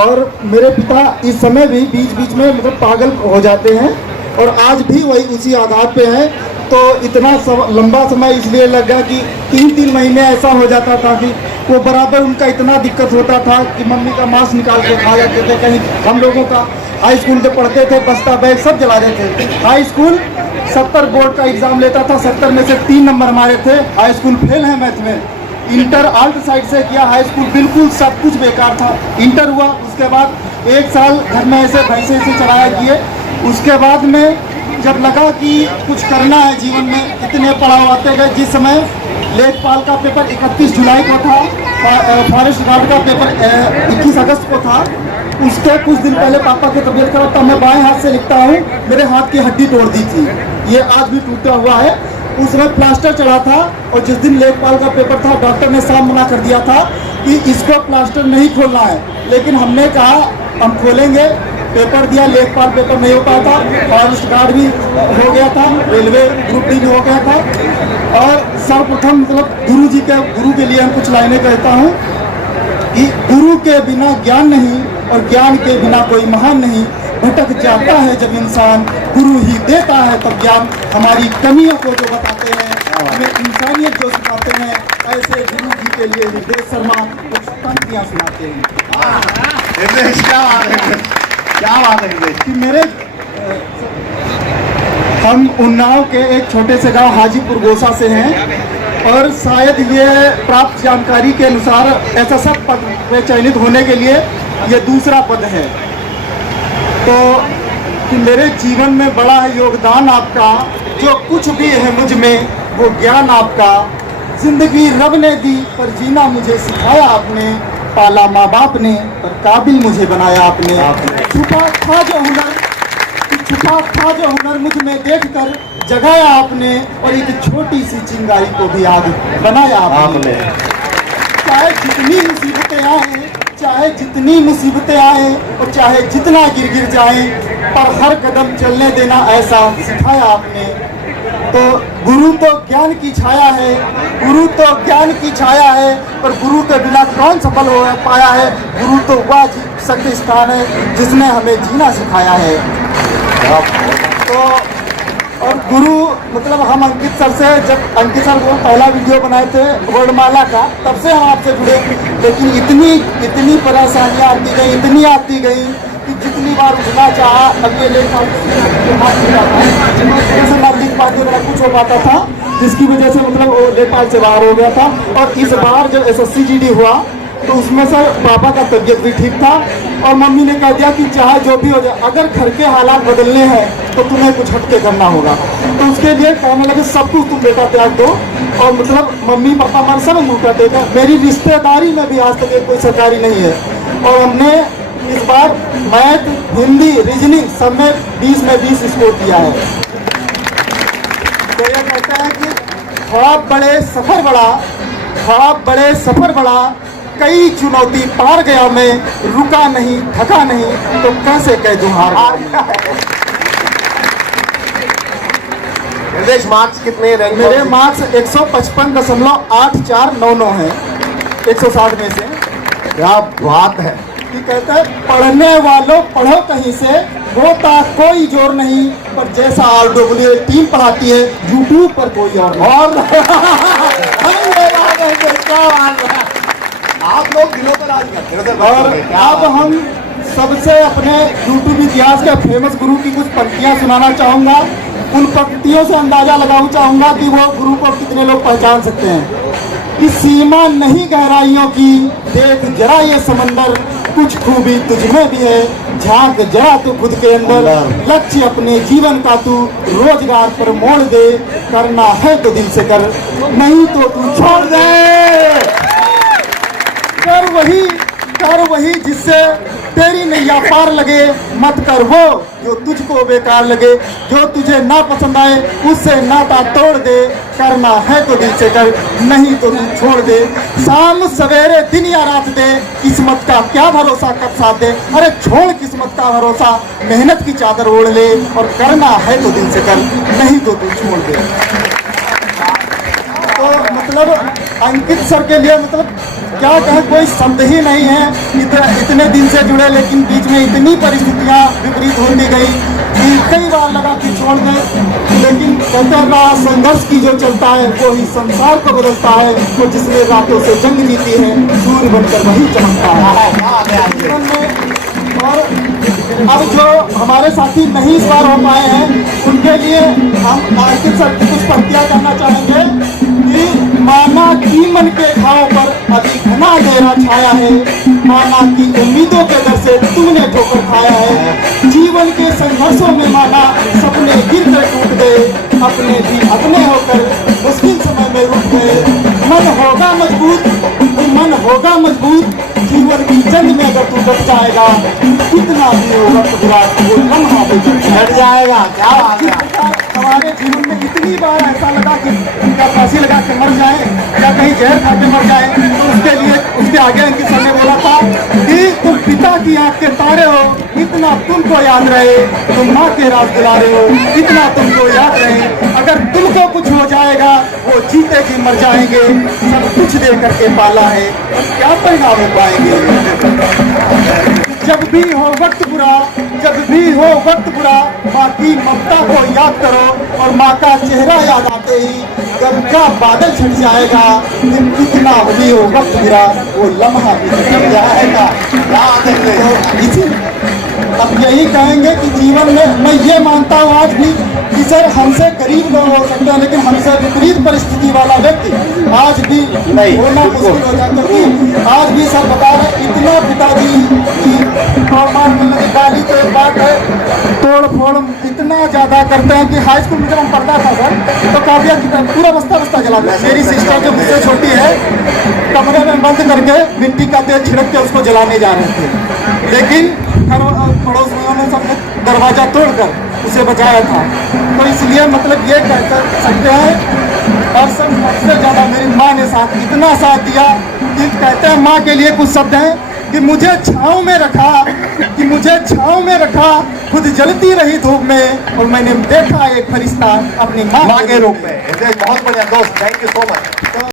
और मेरे पिता इस समय भी बीच बीच में मतलब पागल हो जाते हैं और आज भी वही उसी आधार पे हैं। तो इतना लंबा समय इसलिए लगा कि 3-3 महीने ऐसा हो जाता था कि वो बराबर उनका इतना दिक्कत होता था कि मम्मी का मांस निकाल के खा जाते थे। कहीं हम लोगों का हाई स्कूल में पढ़ते थे, बस्ता बैग सब जला देते थे। हाई स्कूल 70 बोर्ड का एग्ज़ाम लेता था, 70 में से 3 नंबर हमारे थे। हाई स्कूल फेल है मैथ में। इंटर आल्ट साइड से किया, हाई स्कूल बिल्कुल सब कुछ बेकार था। इंटर हुआ, उसके बाद 1 साल घर में ऐसे भैंसे से चलाया किए। उसके बाद में जब लगा कि कुछ करना है जीवन में, इतने पड़ाव आते गए। जिस समय लेखपाल का पेपर 31 जुलाई को था, फॉरेस्ट गार्ड का पेपर 21 अगस्त को था। उसके कुछ दिन पहले पापा की तबीयत खराब था, मैं बाएं हाथ से लिखता हूँ, मेरे हाथ की हड्डी तोड़ दी थी, ये आज भी टूटा हुआ है। उसमें प्लास्टर चढ़ा था और जिस दिन लेखपाल का पेपर था डॉक्टर ने साफ मना कर दिया था कि इसको प्लास्टर नहीं खोलना है, लेकिन हमने कहा हम खोलेंगे। पेपर दिया, लेखपाल पेपर नहीं हो पाया था, फॉरेस्ट गार्ड भी हो गया था, रेलवे ग्रुप डी भी हो गया था। और सर्वप्रथम मतलब गुरु के लिए हम कुछ लाइनें कहता हूँ कि गुरु के बिना ज्ञान नहीं और ज्ञान के बिना कोई महान नहीं। भटक जाता है जब इंसान, गुरु ही देता है तब ज्ञान। हमारी कमियों को जो बताते हैं, हमें इंसानियत जो सिखाते हैं, ऐसे गुरु जी के लिए निर्देश शर्मा कुछ पंक्तियाँ सुनाते हैं। क्या बात है कि मेरे हम उन्नाव के एक छोटे से गांव हाजीपुर गोसा से हैं और शायद ये प्राप्त जानकारी के अनुसार एसएसएफ पद में चयनित होने के लिए ये दूसरा पद है। तो कि मेरे जीवन में बड़ा है योगदान आपका, जो कुछ भी है मुझ में वो ज्ञान आपका। जिंदगी रब ने दी पर जीना मुझे सिखाया आपने, पाला माँ बाप ने पर काबिल मुझे बनाया आपने। छुपा था जो हुनर मुझ में देखकर जगाया आपने, और एक छोटी सी चिंगारी को भी आग बनाया आपने। चाहे जितनी मुसीबतें आए और चाहे जितना गिर जाए, पर हर कदम चलने देना ऐसा सिखाया आपने। तो गुरु तो ज्ञान की छाया है, पर गुरु के बिना कौन सफल हो पाया है। गुरु तो वह सत्य स्थान है जिसने हमें जीना सिखाया है। तो और गुरु मतलब हम अंकित सर से, जब अंकित सर को पहला वीडियो बनाए थे वर्णमाला का, तब से हम आपसे जुड़े। लेकिन इतनी परेशानियाँ आती गई कि जितनी बार उठना चाहा, अब ये लिख पाते मेरा कुछ हो पाता था, जिसकी वजह से मतलब वो लेखपाल से बाहर हो गया था। और इस बार जब SSC GD हुआ तो उसमें सर पापा का तबीयत भी ठीक था और मम्मी ने कह दिया कि चाहे जो भी हो जाए, अगर घर के हालात बदलने हैं तो तुम्हें कुछ हटके करना होगा। तो उसके लिए कहने लगे सब कुछ तुम बेटा त्याग दो। और मतलब मम्मी पापा हमारे सब अंगूठा टेका। मेरी रिश्तेदारी में भी आज तक कोई सरकारी नहीं है। और हमने इस बार मैथ, हिंदी, रीजनिंग सब में 20 में 20 स्कोर दिया है। तो यह कहता है कि ख्वाब बड़े सफर बड़ा, कई चुनौती पार गया मैं, रुका नहीं थका नहीं, तो कैसे कह दूं हार। निर्देश मार्क्स कितने रैंक? मेरे मार्क्स 155.8499 है 160 में से। क्या बात है। कहता है पढ़ने वालों पढ़ो कहीं से, होता कोई जोर नहीं, पर जैसा RWA टीम पढ़ाती है YouTube पर कोई और आप लोग दिलों पर राज करते हैं। और अब हम सबसे अपने YouTube इतिहास के फेमस गुरु की कुछ पंक्तियां सुनाना चाहूँगा। उन पंक्तियों से अंदाजा लगाना चाहूँगा कि वो गुरु को कितने लोग पहचान सकते हैं। कि सीमा नहीं गहराइयों की, देख जरा ये समंदर, कुछ खूबी तुझमें भी है, झांक जरा तू खुद के अंदर। लक्ष्य अपने जीवन का तू रोजगार पर मोड़ दे, करना है तो दिल से कर, नहीं तो तू छोड़ दे। कर वही जिससे तेरी नैया पार लगे, मत कर वो जो तुझको बेकार लगे। जो तुझे ना पसंद आए उससे नाता तोड़ दे, करना है तो दिल से कर, नहीं तो तू छोड़ दे। शाम सवेरे दिन या रात दे, किस्मत का क्या भरोसा कब साथ दे। अरे छोड़ किस्मत का भरोसा, मेहनत की चादर ओढ़ ले, और करना है तो दिल से कर, नहीं तो तू छोड़ दे। तो मतलब अंकित सर के लिए मतलब क्या कहें, कोई शब्द ही नहीं है। इतने दिन से जुड़े, लेकिन बीच में इतनी परिस्थितियाँ विपरीत होती गई कि कई बार लगा कि छोड़ दें, लेकिन कहते हैं रहा संघर्ष की जो चलता है वो ही संसार को बदलता है। वो जिसने रातों से जंग जीती है, सूर्य बनकर वही चमकता है जीवन में। और अब जो हमारे साथी नहीं इस बार हो पाए हैं, उनके लिए हम आखिर सर कुछ पंक्तियाँ कहना चाहेंगे कि माना की मन के घाव पर अभी घना अंधेरा छाया है, माना की उम्मीदों के दर से तुमने ठोकर खाया है। जीवन के संघर्षों में माना सपने गिर कर टूट गए, अपने भी अपने होकर मुश्किल समय में रुक गए। मन होगा मजबूत, मन होगा मजबूत, जीवन की जंग में अगर तू डट जाएगा, कितना भी होगा तो बुरा वो लम्हा भी हट जाएगा। क्या बात है। हमारे जीवन में इतनी बार ऐसा लगा कि क्या फांसी लगा के मर जाए या कहीं जहर खा के मर जाए, तो उसके लिए उसके आगे अंकित सर ने बोला था कि तुम पिता की आंख के तारे हो, इतना तुमको याद रहे, तुम माँ के राज दिलारे हो, इतना तुमको याद रहे। अगर तुमको कुछ हो जाएगा, वो जीते जी मर जाएंगे, सब कुछ दे करके पाला है, क्या परिणाम हो पाएंगे। जब भी हो वक्त बुरा, जब भी हो वक्त बुरा, माँ की ममता को याद करो, और माँ का चेहरा याद आते ही गम का बादल छट जाएगा। कितना भी हो वक्त बुरा, वो लम्हा भी छट जाएगा। तो इसी अब यही कहेंगे कि जीवन में मैं ये मानता हूँ आज भी कि सर हमसे गरीब लोग हो सकते हैं, लेकिन हमसे विपरीत परिस्थिति वाला व्यक्ति आज भी नहीं होना मुश्किल हो जाता है। क्योंकि आज भी सर बता रहे इतना पिताजी गाली तो एक बात है, तोड़ फोड़ इतना ज़्यादा करते हैं कि हाई स्कूल में जब हम पढ़ता था सर, तो काफिया पूरा बस्ता जलाते। मेरी सिस्टर जो मुझसे छोटी है, कमरे में बंद करके मिट्टी का तेल छिड़क के उसको जलाने जा रहे थे, लेकिन पड़ोस वालों ने सबने दरवाजा तोड़कर उसे बचाया था। तो इसलिए मतलब ये कह सकते हैं, और सबसे ज़्यादा मेरी माँ ने साथ इतना साथ दिया कि कहते हैं माँ के लिए कुछ शब्द हैं कि मुझे छाँव में रखा, कि मुझे छाँव में रखा, खुद जलती रही धूप में, और मैंने देखा एक फरिश्ता अपनी माँ के रूप में। बहुत बढ़िया दोस्त, थैंक यू सो मच।